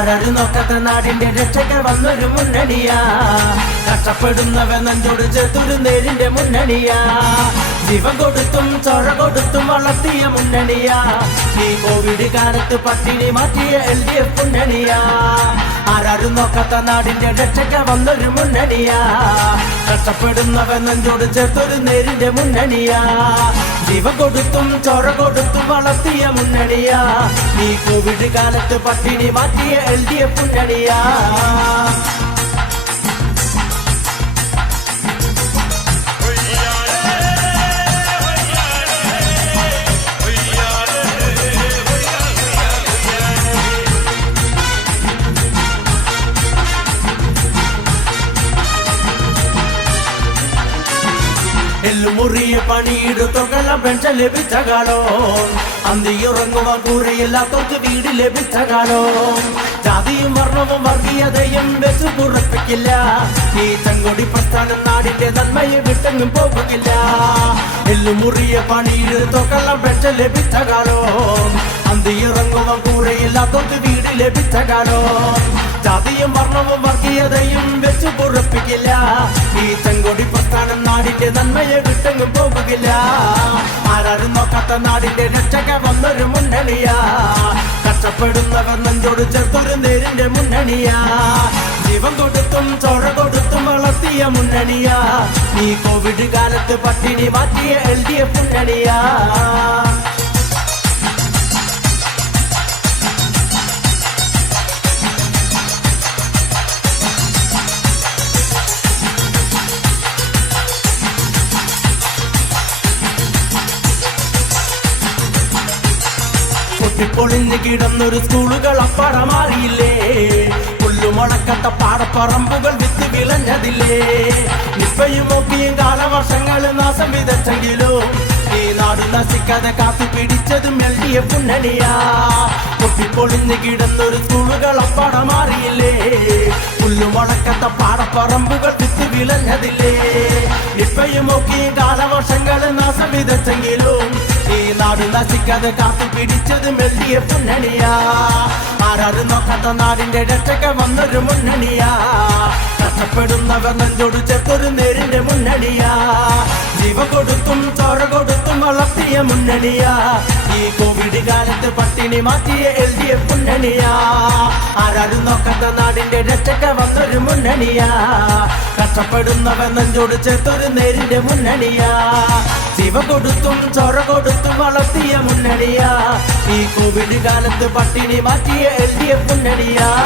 ആരും നോക്കാത്ത നാടിന്റെ രക്ഷകർ വന്നൊരു മുന്നണിയാ. കഷ്ടപ്പെടുന്നവൻ നെഞ്ചോട് ചേർത്തൊരു നേരിന്റെ മുന്നണിയാ. ജീവൻ കൊടുത്തും ചോര കൊടുത്തും വളർത്തിയ മുന്നണിയാ. ഈ കോവിഡ് കാലത്ത് പട്ടിണി മാറ്റിയ LDF മുന്നണിയാ. ആരും നോക്കാത്ത നാടിന്റെ രക്ഷകർ വന്നൊരു മുന്നണിയാ. കഷ്ടപ്പെടുന്നവൻ നെഞ്ചോട് ചേർത്തൊരു നേരിന്റെ മുന്നണിയാ. ജീവൻ കൊടുത്തും ചോര കൊടുത്തും വളർത്തിയ മുന്നണിയാ. ഈ കോവിഡ് കാലത്ത് പട്ടിണി മാറ്റിയ LDF മുന്നണിയാ. എല്ലുമുറിയ പണിയെടുത്തൊക്കെല്ല പെൻഷൻ ലഭിച്ച കാലം. അന്തിയുറങ്ങുവാൻ കൂരയില്ലാത്തവർക്ക് വീട് ലഭിച്ച കാലം. ജാതിയും വർണ്ണവും വർഗീയതയും വെച്ച് പുറപ്പിക്കില്ല. ഈ ചെങ്കൊടി പ്രസ്ഥാനം നാടിന്റെ നന്മയെ വിട്ടെങ്ങും പോകുകില്ല. എല്ലുമുറിയ പണിയെടുത്തൊക്കെല്ല പെൻഷൻ ലഭിച്ച കാലം. അന്തിയുറങ്ങുവാൻ കൂരയില്ലാത്തവർക്ക് വീട് ലഭിച്ച കാലം. ജാതിയും വർണ്ണവും വർഗീയതയും വെച്ച് പുറപ്പിക്കില്ല. ഈ ചെങ്കൊടി പ്രസ്ഥാനം നാടിന്റെ നന്മയെ വിട്ടെങ്ങും പോകുകില്ല. ആരും നോക്കാത്ത നാടിന്റെ രക്ഷകർ വന്നൊരു മുന്നണിയാ. കഷ്ടപ്പെടുന്നവർ നെഞ്ചോട് ചേർത്തൊരു നേരിന്റെ മുന്നണിയാ. ജീവൻ കൊടുത്തും ചോര കൊടുത്തും വളർത്തിയ മുന്നണിയാ. ഈ കോവിഡ് കാലത്ത് പട്ടിണി മാറ്റിയ LDF മുന്നണിയാ. പൊളിഞ്ഞു കിടന്നൊരു സ്കൂളുകൾ അപ്പാടെ മാറിയില്ലേ. പുല്ലുമുളക്കത്ത പാടപ്പറമ്പുകൾ വിത്ത് വിളഞ്ഞതില്ലേ. നിപ്പയും ഒക്കെയും കാലവർഷങ്ങൾ നാശം വിതച്ചെങ്കിലും ഈ നാട് നശിക്കാതെ കാത്തു പിടിച്ചതും LDF മുന്നണിയാ. പൊട്ടിപ്പൊളിഞ്ഞു കിടന്നൊരു സ്കൂളുകൾ അപ്പാടെ മാറിയില്ലേ. പുല്ലുമുളക്കത്ത പാടപ്പറമ്പുകൾ വിത്ത് വിളഞ്ഞതില്ലേ. നിപ്പയും ഒക്കെയും കാലവർഷങ്ങൾ നാശം വിതച്ചെങ്കിലും ഈ നാട് നശിക്കാതെ കാത്തു പിടിച്ചതും LDF മുന്നണിയാ. ആരും നോക്കാത്ത നാടിന്റെ രക്ഷകർ വന്നൊരു മുന്നണിയാ. കഷ്ടപ്പെടുന്നവർ നെഞ്ചോട് ചേർത്തൊരു നേരിന്റെ മുന്നണിയാ. ജീവൻ കൊടുത്തും ചോര കൊടുത്തും വളർത്തിയ മുന്നണിയാ. ഈ കോവിഡ് കാലത്ത് പട്ടിണി മാറ്റിയ LDF മുന്നണിയാ. ആരും നോക്കാത്ത നാടിന്റെ രക്ഷകർ വന്നൊരു മുന്നണിയാ. കഷ്ടപ്പെടുന്നവർ നെഞ്ചോട് ചേർത്തൊരു നേരിന്റെ മുന്നണിയാ. ജീവൻ കൊടുത്തും ചോര കൊടുത്തും വളർത്തിയ മുന്നണിയാ. ഈ കോവിഡ് കാലത്ത് പട്ടിണി മാറ്റിയ LDF മുന്നണിയാ.